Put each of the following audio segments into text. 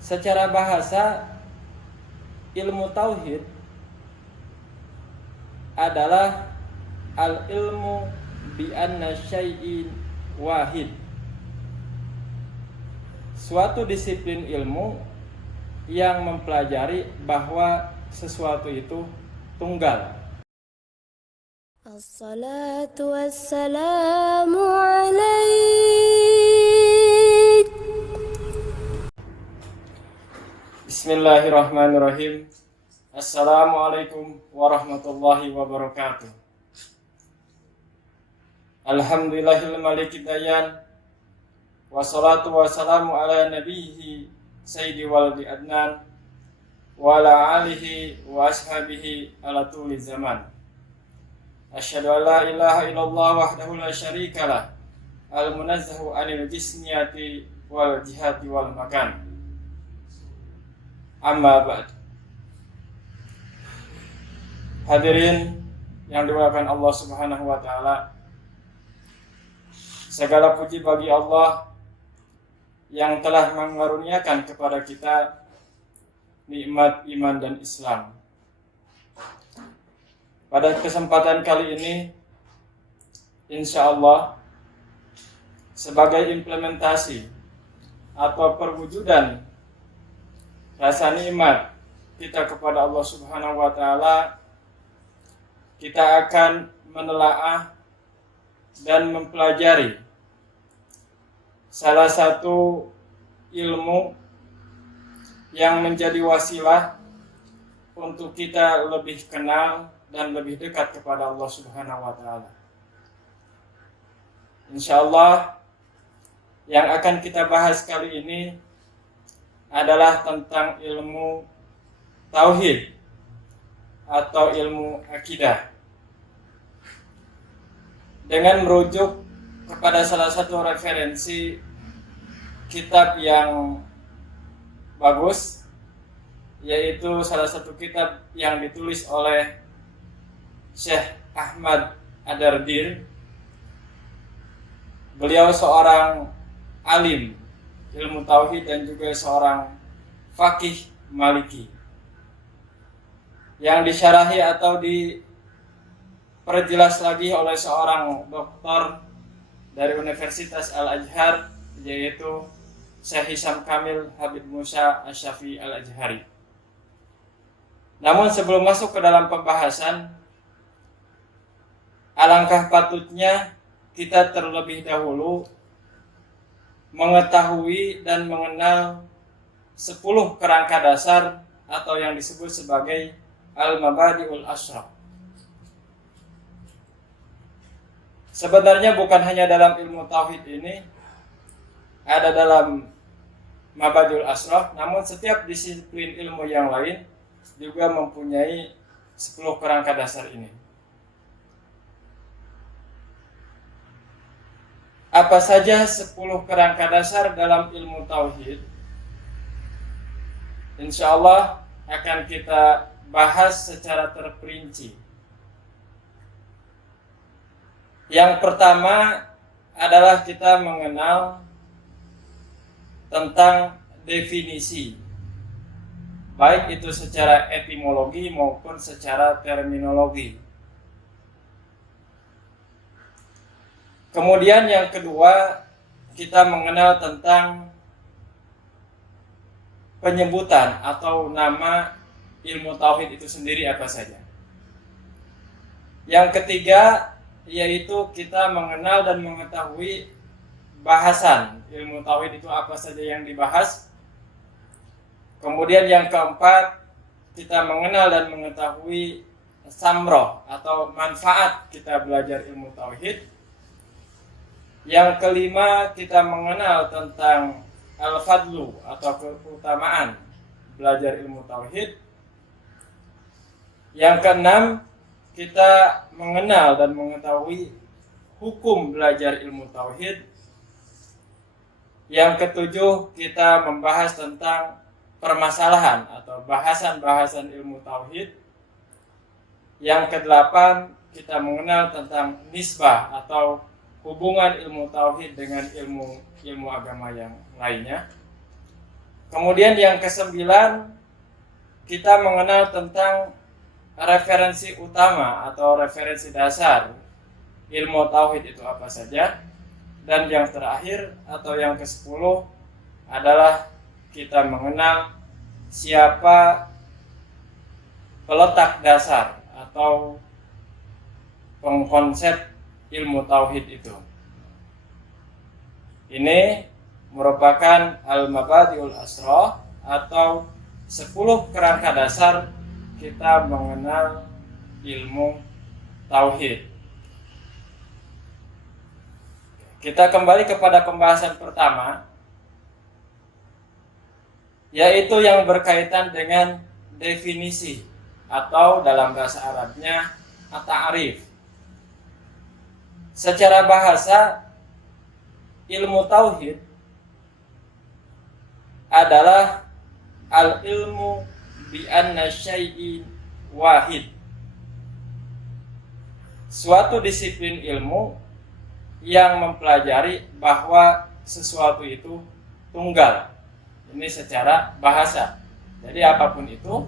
Secara bahasa, ilmu tauhid adalah al-ilmu bi anna syai'in wahid. Suatu disiplin ilmu yang mempelajari bahwa sesuatu itu tunggal. Assalatu wassalamu alaik. Bismillahirrahmanirrahim. Assalamualaikum warahmatullahi wabarakatuh. Alhamdulillahil maliki dayan. Wassalatu wassalamu ala nabiyhi sayyidi waladi adnan wa ala alihi wa ashabihi ala tuli zaman. Asyhadu an la ilaha illallah wahdahu la syarikalah al-munazzahu anil jismiyati wal jihati wal makan. Amma ba'd. Hadirin yang dimuliakan Allah Subhanahu wa taala, segala puji bagi Allah yang telah mengaruniakan kepada kita nikmat iman dan Islam. Pada kesempatan kali ini, insya Allah, sebagai implementasi atau perwujudan rasa nikmat kita kepada Allah Subhanahu wa taala, kita akan menelaah dan mempelajari salah satu ilmu yang menjadi wasilah untuk kita lebih kenal dan lebih dekat kepada Allah Subhanahu wa taala. Insyaallah, yang akan kita bahas kali ini adalah tentang ilmu tauhid atau ilmu akidah. Dengan merujuk kepada salah satu referensi kitab yang bagus, yaitu salah satu kitab yang ditulis oleh Syekh Ahmad Ad-Dardir. Beliau seorang alim ilmu tauhid dan juga seorang faqih Maliki, yang disyarahi atau diperjelas lagi oleh seorang doktor dari Universitas Al-Azhar, yaitu Syekh Hisam Kamil Habib Musa Asy-Syafi'i Al-Azhari. Namun sebelum masuk ke dalam pembahasan, alangkah patutnya kita terlebih dahulu mengetahui dan mengenal 10 kerangka dasar atau yang disebut sebagai Al-Mabadi'ul Asyrah. Sebenarnya bukan hanya dalam ilmu tauhid ini, ada dalam Mabadi'ul Asyrah, namun setiap disiplin ilmu yang lain juga mempunyai 10 kerangka dasar ini. Apa saja 10 kerangka dasar dalam ilmu tauhid? Insya Allah akan kita bahas secara terperinci. Yang pertama adalah kita mengenal tentang definisi, baik itu secara etimologi maupun secara terminologi. Kemudian yang kedua, kita mengenal tentang penyebutan atau nama ilmu tauhid itu sendiri apa saja. Yang ketiga, yaitu kita mengenal dan mengetahui bahasan ilmu tauhid itu apa saja yang dibahas. Kemudian yang keempat, kita mengenal dan mengetahui samroh atau manfaat kita belajar ilmu tauhid. Yang kelima, kita mengenal tentang al-fadlu atau keutamaan belajar ilmu tauhid. Yang keenam, kita mengenal dan mengetahui hukum belajar ilmu tauhid. Yang ketujuh, kita membahas tentang permasalahan atau bahasan-bahasan ilmu tauhid. Yang kedelapan, kita mengenal tentang nisbah atau hubungan ilmu tauhid dengan ilmu agama yang lainnya. Kemudian yang kesembilan, kita mengenal tentang referensi utama atau referensi dasar ilmu tauhid itu apa saja. Dan yang terakhir atau yang ke-10 adalah kita mengenal siapa peletak dasar atau pengkonsep ilmu tauhid itu. Ini merupakan al-mabadiul asra atau 10 kerangka dasar kita mengenal ilmu tauhid. Kita kembali kepada pembahasan pertama, yaitu yang berkaitan dengan definisi atau dalam bahasa Arabnya at-ta'rif. Secara bahasa, ilmu tauhid adalah al-ilmu bi anna syai'in wahid. Suatu disiplin ilmu yang mempelajari bahwa sesuatu itu tunggal. Ini secara bahasa. Jadi apapun itu,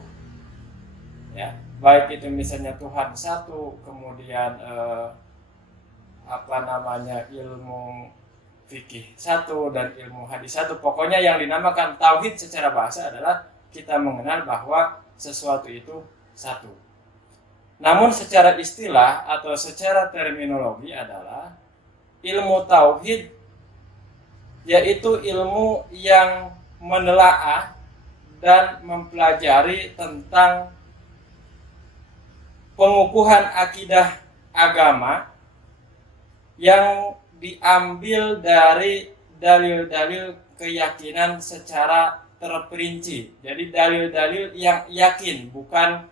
ya, baik itu misalnya Tuhan satu, kemudian ilmu fikih satu dan ilmu hadis satu. Pokoknya yang dinamakan tauhid secara bahasa adalah kita mengenal bahwa sesuatu itu satu. Namun secara istilah atau secara terminologi adalah ilmu tauhid yaitu ilmu yang menelaah dan mempelajari tentang pengukuhan akidah agama yang diambil dari dalil-dalil keyakinan secara terperinci. Jadi dalil-dalil yang yakin, bukan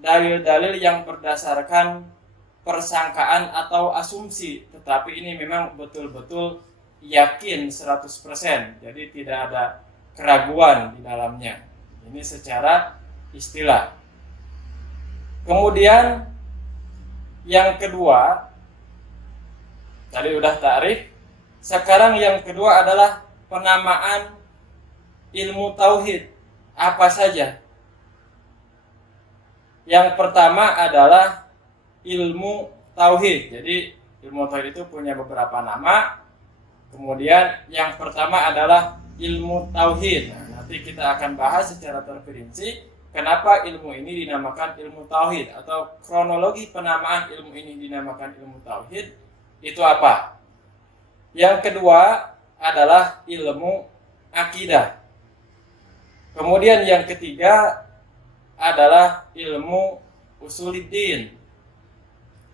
dalil-dalil yang berdasarkan persangkaan atau asumsi, tetapi ini memang betul-betul yakin 100%. Jadi tidak ada keraguan di dalamnya. Ini secara istilah. Kemudian yang kedua, tadi udah ta'rif. Sekarang yang kedua adalah penamaan ilmu tauhid. Apa saja? Yang pertama adalah ilmu tauhid. Jadi ilmu tauhid itu punya beberapa nama. Kemudian yang pertama adalah ilmu tauhid. Nah, nanti kita akan bahas secara terperinci kenapa ilmu ini dinamakan ilmu tauhid, atau kronologi penamaan ilmu ini dinamakan ilmu tauhid itu apa. Yang kedua adalah ilmu akidah. Kemudian yang ketiga adalah ilmu usuluddin.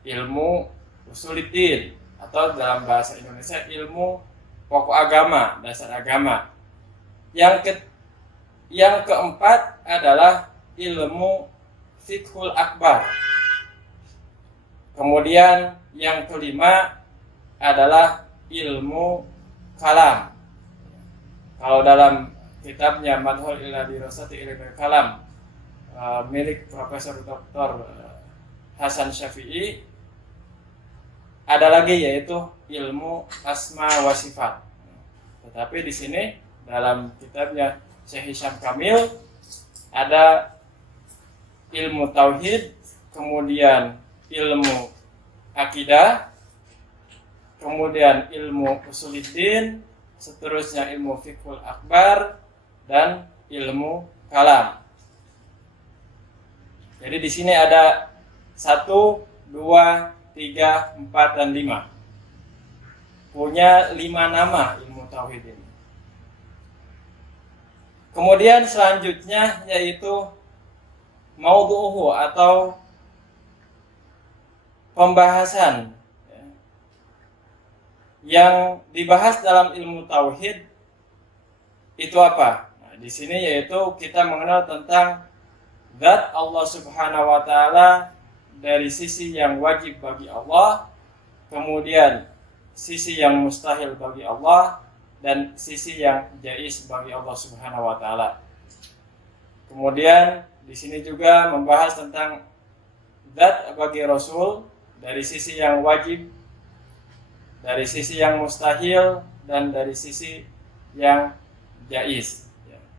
Ilmu usuluddin atau dalam bahasa Indonesia ilmu pokok agama, dasar agama. Yang keempat adalah ilmu fiqhul akbar. Kemudian yang kelima adalah ilmu kalam. Kalau dalam kitabnya Madhul ila dirasati ilmu kalam milik Profesor Dr. Hasan Syafi'i, ada lagi yaitu ilmu asma wa sifat. Tetapi di sini dalam kitabnya Syekh Hisham Kamil ada ilmu tauhid, kemudian ilmu akidah, kemudian ilmu usuluddin, seterusnya ilmu fiqhul akbar, dan ilmu kalam. Jadi di sini ada 1, 2, 3, 4, dan 5. Punya 5 nama ilmu tauhid ini. Kemudian selanjutnya yaitu maudhu'uhu atau pembahasan yang dibahas dalam ilmu tauhid itu apa? Nah, di sini yaitu kita mengenal tentang zat Allah Subhanahu wa taala dari sisi yang wajib bagi Allah, kemudian sisi yang mustahil bagi Allah, dan sisi yang jaiz bagi Allah Subhanahu wa taala. Kemudian di sini juga membahas tentang zat bagi Rasul dari sisi yang wajib, dari sisi yang mustahil, dan dari sisi yang jaiz.